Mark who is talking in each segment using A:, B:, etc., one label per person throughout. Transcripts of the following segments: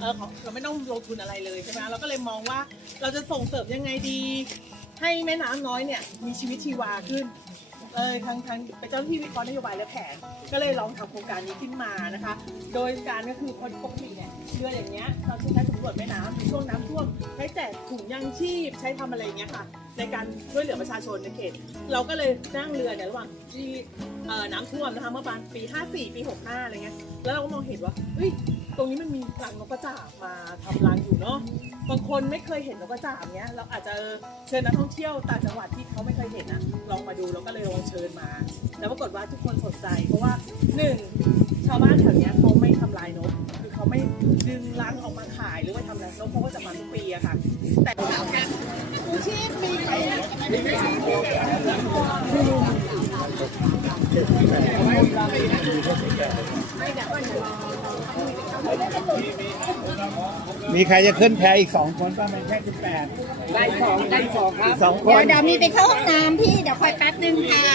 A: เออเขาเราไม่ต้องลงทุนอะไรเลยใช่ไหมเราก็เลยมองว่าเราจะส่งเสริมยังไงดี ให้แม่น้ำน้อยเนี่ยมีชีวิตชีวาขึ้นเออทางทางเป็นเจ้าหน้าที่วิเคราะห์นโยบายและแผน ก็เลยลองทำโครงการนี้ขึ้นมานะคะ โดยการก็คือปกติเนี่ยเรืออย่างเงี้ยเราใช้สำรวจแม่น้ำในช่วงน้ำท่วมใช้แจกถุงยังชีพใช้ทำอะไรอย่างเงี้ยค่ะ ในการช่วยเหลือประชาชนในเขต เราก็เลยนั่งเรือเนี่ยระหว่างที่น้ำท่วมนะคะเมื่อประมาณปี 54 ปี 65 อะไรเงี้ย แล้วเราก็มองเห็นว่าเฮ้ยตรงนี้มันมีรังนกกระจาบมาทำรังอยู่เนาะ บางคนไม่เคยเห็นนกกระจาบเนี้ย เราอาจจะเชิญนักท่องเที่ยวต่างจังหวัดที่เขาไม่เคยเห็นนะลองมาดูเราก็เลยลองเชิญมา แล้วปรากฏว่าทุกคนสนใจ เพราะว่าหนึ่งชาวบ้านแถวเนี้ยเขาไม่ทำลายนก คือเขาไม่ดึงรังออกมาขายหรือว่าทำลายนกเขาก็จะมาทุกปีอะค่ะ แต่ มมี
B: ใครจะขึ้นแพอีกสองคนป่ะมันแค่สิบแปด
C: ได้สองได้สองครับ
B: สองค
D: เดี๋ยวนเดี๋ยวมีไปเข้าห้องน้ำพี่ เดี๋ยวคอยแป๊บนึงค่ะ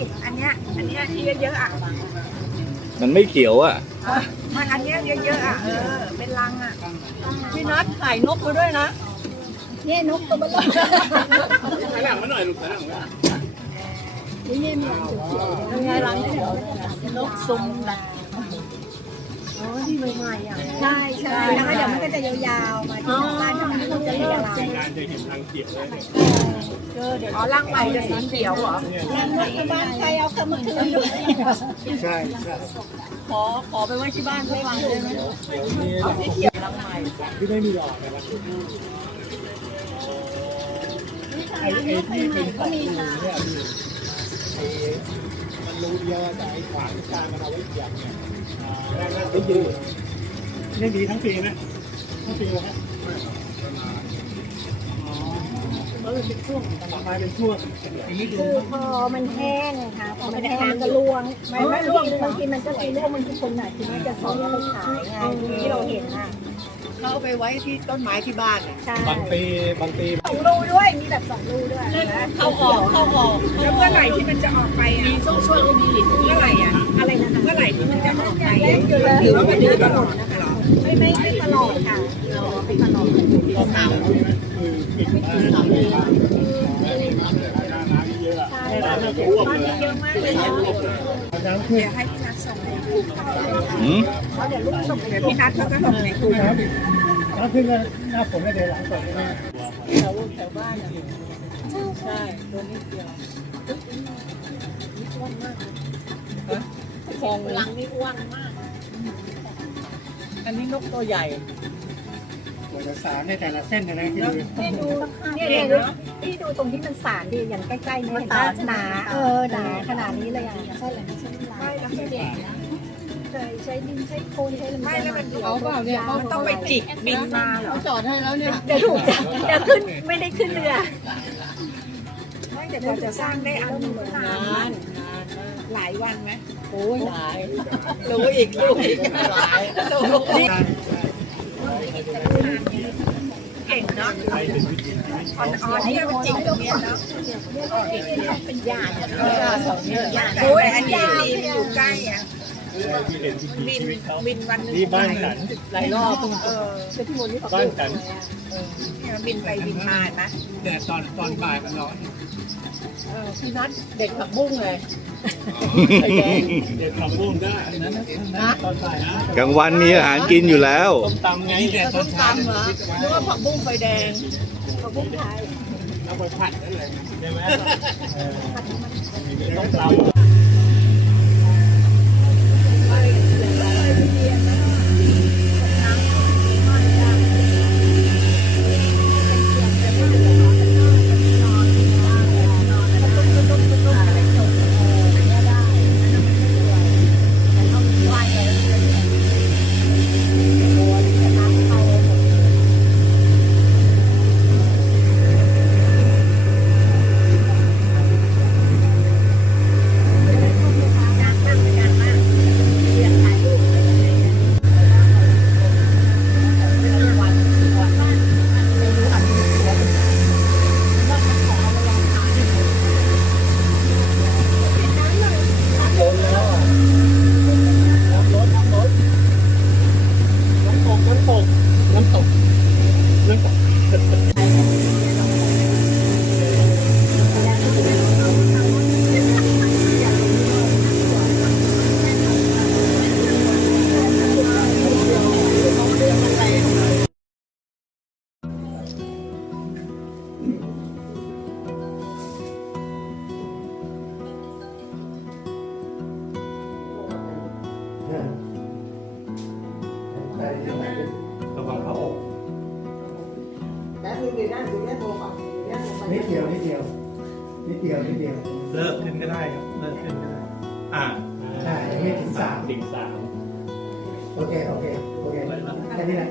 B: อัน
D: นี้ดิอันเนี้ย อันเนี้ยที่เยอะๆอะ
E: มันไม่เขียวอะ
D: มันอันเนี้ยเยอะๆอะ เออ เป็นรังอะ
A: พี่นัทถ่ายนกมาด้วยนะ
D: เนี่ยนกตัวเบลอ
B: ถอยหลังมาหน่อยลูกถอยหลังมา
A: ยังไงรังนกซุ่มดัง
D: ใช่ใช่แล้วก็เดี๋ยวมันก็จะยาวๆมาที่บ้านมันก็ จะเรียกรังา
B: รจะเห็นทางเขียวเลยเอ๋
D: อรังใหม่จะสีเขียวเหรอรังนกบ้านใครเอาเข้ามาคืนด้วย
B: ใช่ใช่
A: ขอขอไปไว้ที่บ้านไม่อวางเลยไหม
B: เอาที่เขียวรังใหม่ที่ไม่มีหลอดนะครับไอ้ไอ้ที่เป็นของรูเนี่ยมีไอ้มันรูเดียวแต่ไอ้ขวางกลางมันเอาไว้เหยียบเนี่ยอ่าได้ได้ดีนี่ดีทั้งปีนะทั้งปีเลยครับ อ๋อเออเป็นช่วงประมาณเป็นช่วงอันนี้ดู
D: คือพอมันแห้งนะคะพอมันแห้งมันจะรวงไม่ไม่รวงบางทีมันก็ตีร่วงมันคือคนไหนที่มันจะสอนเราขายไงที่เราเห็นอะ
A: เขาเอาไปไว้ที่ต้นไม้ที่บ้านอะ
D: ใช่
B: บางปีบางปี
D: สองรูด้วยมีแบบสองรูด้วยนะ
A: เข้าออกเข้าออก
C: แล้วเมื่อไหร่ที่มันจะออกไปอะ
A: มีช่วงช่วงมีหลิน
C: เมื่อไหร่อะ
D: อะไรนะคะ
C: เมื่อไหร่ที่มันจะออกไป
D: เล่นอยู่เลย
C: หรือว่ามันอยู่ตลอดนะคะ
D: ไม่ไม่ไม่ตลอดค่ะ ไม่ตลอด
B: เราเน่าคือปิดบ้านน้ำเยอะอะ
D: ใช่บ้านเยอะมากเลยเนาะ
B: น้ำขึ้น
C: เดี๋ยวให้พี่นัทส่งในกลุ่ม
E: หืม
D: เพราะเดี๋ยวลูกส่ง
C: เดี๋ยวพี่นัทเขาก็ส่งในกลุ่ม
B: น้ำน้ำขึ้นก็หน้าฝนก็เดี๋ยวหลังฝนนะ
A: แถวแถวบ้านอะใช่ตัวนี้เดียวคลองลังนี่อ้วนมาก อันนี้นกตัวใหญ่
B: เอกสารในแต่ละเส้นนะนะที่ดู
D: ที่ดูเนี่ยเนี่ยที่ดูตรงที่มันสารดีอย่างใกล้ๆเนี่ยเห็นป่ะหนาเออหนาขนาดนี้เลยอะใช่เลยไม่ใช่ลายใช่เด็กนะเคยใช้ดินใช้โคลนใช้อะไร
C: ไม่แล้วมัน
D: เขาเปล่าเนี่ย
C: มันต้องไปจิกบินมาเหรอ
A: จอดให้แล้วเนี่ย
D: เดี๋ยวถูกจับเดี๋ยวขึ้นไม่ได้ขึ้นเรือ
C: ไม่แต่กว่าจะสร้างได้อันหนึง
A: นานา
C: น
A: นาน
C: หลายวันไหม
A: โอ้ยหลายรู้อีกรู้อีกหลายรู้
B: ใช่ใช่
C: เก่งเนาะ
B: ไทยเป็นวิถีชีวิต
C: อ่อนๆนี่มันจิกตรงนี้เนาะ
D: เป็นหยาด
C: เออโอ้ยอันนี้ดีมันอยู่ใกล้อะ
B: ที่เห็นวิถี
C: บินบินวันหนึง
B: นี่บ้านฉัน
C: หลายรอบเออ
B: บ้านฉัน
C: เนี่ยบินไปบินมาเห็นไหม
B: แต่ตอนตอนบ่ายมันร้อน
C: เออพี่นัทเด็กผักบุ้งเลย
B: เด็ดผักบุ้งได้นั้นนะตอนบ่ายนะ
E: กลางวันมีอาหารกินอยู่แล้ว
B: ต้มตำไงแต่ต
C: ต้
B: อน
C: ม
B: เช้า
C: ตำเหรอนึกว่าผักบุ้งไฟแดงผักบุ้งไทย
B: เอาไปผัดได้เลยใช่ไหมเออต้มตำ ระวังพระอก
C: แล้วมีดีนั่นดีนั่นโทรมาดีนั่นโทรมา
F: นิดเดียวนิดเดียวนิดเดียวนิดเดียว
B: เลิกขึ้นก็ได้ครับเลิกขึ้นก็ได้อ่า
F: ใช่ยังไม่ถึงสาม
B: ถึงสาม
F: โอเคโอเคโอเคแค่นี้แหละ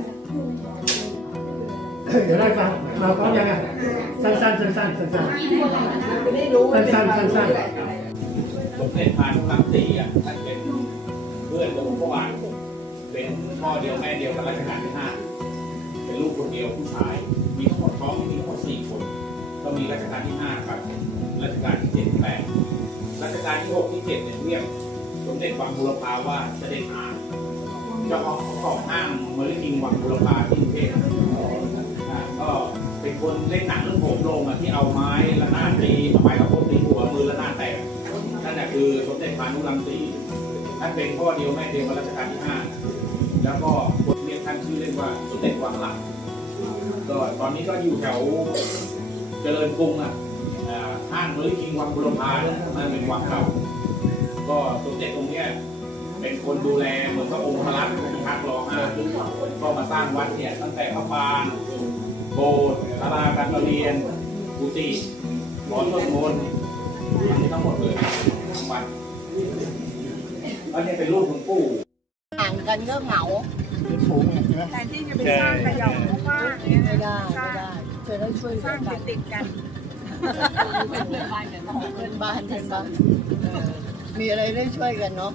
F: เดี๋ยวได้ฟังเราพร้อมยังไงสั้นๆสั้นๆสั้นๆสั้น
C: จะได้รู้
F: ๆสั้นๆสั้น
G: สมเด็จพานคำศรีอะท่านเป็นเพื่อนกับหลวงพ่อหวาน เป็นพ่อเดียวแม่เดียวกันรัชกาลที่ห้าเป็นลูกคนเดียวผู้ชาย มีทั้งหมดท้องมีทั้งหมดสี่คน ก็มีรัชกาลที่ห้าครับรัชกาลที่เจ็ดแปดรัชกาลที่หกที่เจ็ดเนี่ยเรียกสมเด็จวังบุรพาว่าเสด็จอาเจ้าของของห้างเมอร์ลิคิงวังบุรพาที่กรุงเทพก็เป็นคนเล่นหนังเรื่องโหมโรงอะที่เอาไม้ระนาดตีเอาไม้กับพวกตีหัวมือระนาดแตกนั่นแหละคือสมเด็จพานุรังสีท่านเป็นพ่อเดียวแม่เดียวกับรัชกาลที่ห้า แล้วก็คนเรียกท่านชื่อเล่นว่าสมเด็จวังหลังก็ตอนนี้ก็อยู่แถวเจริญกรุงอะห้างเมอร์ลิคิงวังบุรพาเนี่ยมันเป็นวังเก่าก็สมเด็จตรงเนี้ยเป็นคนดูแลเหมือนพระองค์พระรัตน์พิทักษ์รอห้าก็มาสร้างวัดเนี่ยตั้งแต่พระปรางโบสถ์ศาลาการประเรียนกุฏิหอสวดมนต์อันนี้ทั้งหมดเลยวัดแล้วเนี่ยเป็นรูปหลวงปู่
C: กันก็เหงา
B: เป็นฝูงไงใช่ไหม
C: แทนที่จะไปสร้างระยองว่างๆเนี่ย
D: ไม่ได้ไม่ได้เธอต้องช่วยเห
C: ส
D: ลื
C: ร้า
D: องกัน
C: ติดๆกัน
D: เป็นเพื่อนบ้านกันเพื่อนบ้านเพื่อนบ้านเออมีอะไรได้ช่วยกันเนาะ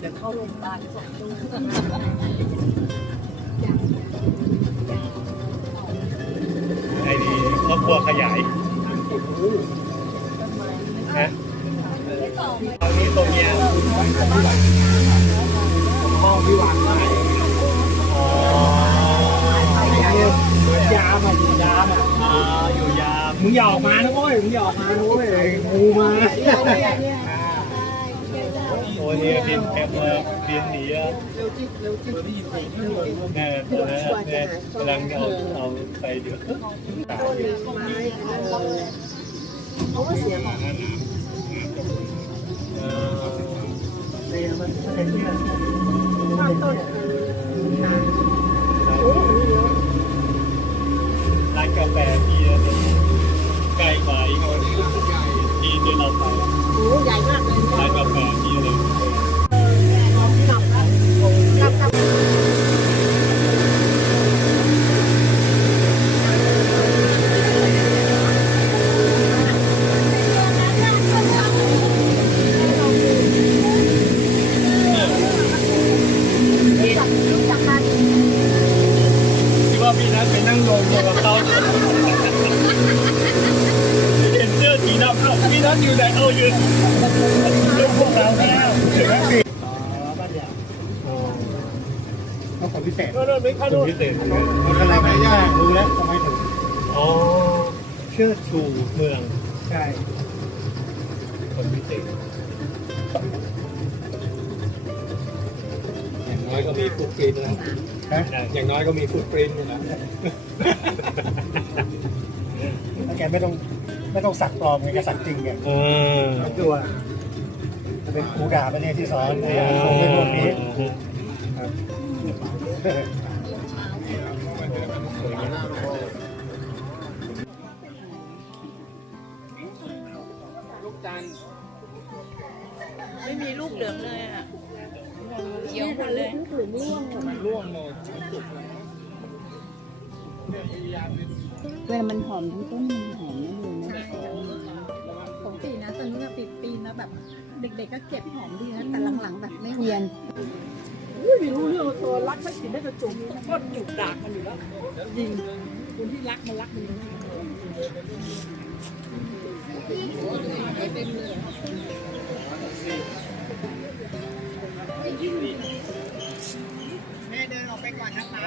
D: เดี๋ยวเข้าโรงพยาบาลส่งลูก
B: ไอ้นี่ครอบครัวขยายนะตอนนี้ตรงเนี้ยม องที่วางไว้อ๋อเหมือนยามอะอยู่ยามอะอ่าอยู่ยามมึงอย่าออกมานะโว้ยมึงอย่าออกมานะเว้ยงูมาโอ้ยเนี่ยบินแอบมาบินหนีอะ
D: เร็วจิ๊บเร็วจิ๊บ
B: แม่ตอนนั้นแม่กำลังเอาเอาไปเดี๋ยว
D: ต้นไม้เออเขาเสียของ
B: เออ
F: มันเป็นเนี่ย
D: ช
B: สีดำเอ้าพี่นัทอยู่ไหนเอาอยู่ลูกพวกเราแล้วเห็นไหมพี่
F: เขาคนพิเศษ
H: ก็เริ่มไม่เข้าดูพิเศษ
F: คนอะไรไม่ยากรู้แล้วทำไมถึง
H: อ๋อเชิดชูเมือง
F: ใช่
H: คนพิเศษอย่างน้อยก็มีฟุตปรินท์นะ
F: ฮะ
H: อย่างน้อยก็มีฟุตปรินท์นะ
F: แล้วแกไม่ต้อง ไม่ต้องสักปลอมไงแกสักจริงไง
H: เออ
F: ทั้งตัวจะเป็นครูด่าไปเนี่ยที่สอนเนี่ยคงเป็นพวกนี้ครับ
D: ไม่มีลูกเหลืองเลยอะเขียวหมดเลย
I: เวลามันหอมทั้งต้นมันหอมไม่อยู่นะ
J: ป กตินะตอนนู้นปิดปีนะแบบ เด็กๆก็เก็บหอมดีนะแต่หลังๆแบบไม่
I: เทียน
A: ไม่รู้เรื่องตัวรักไม่กินได้กระจุกก็จุกดากมันอยู่แล้วยิงคนที่รักมันรักมันจริง
D: แม่เดินออกไปก่อนนะคะ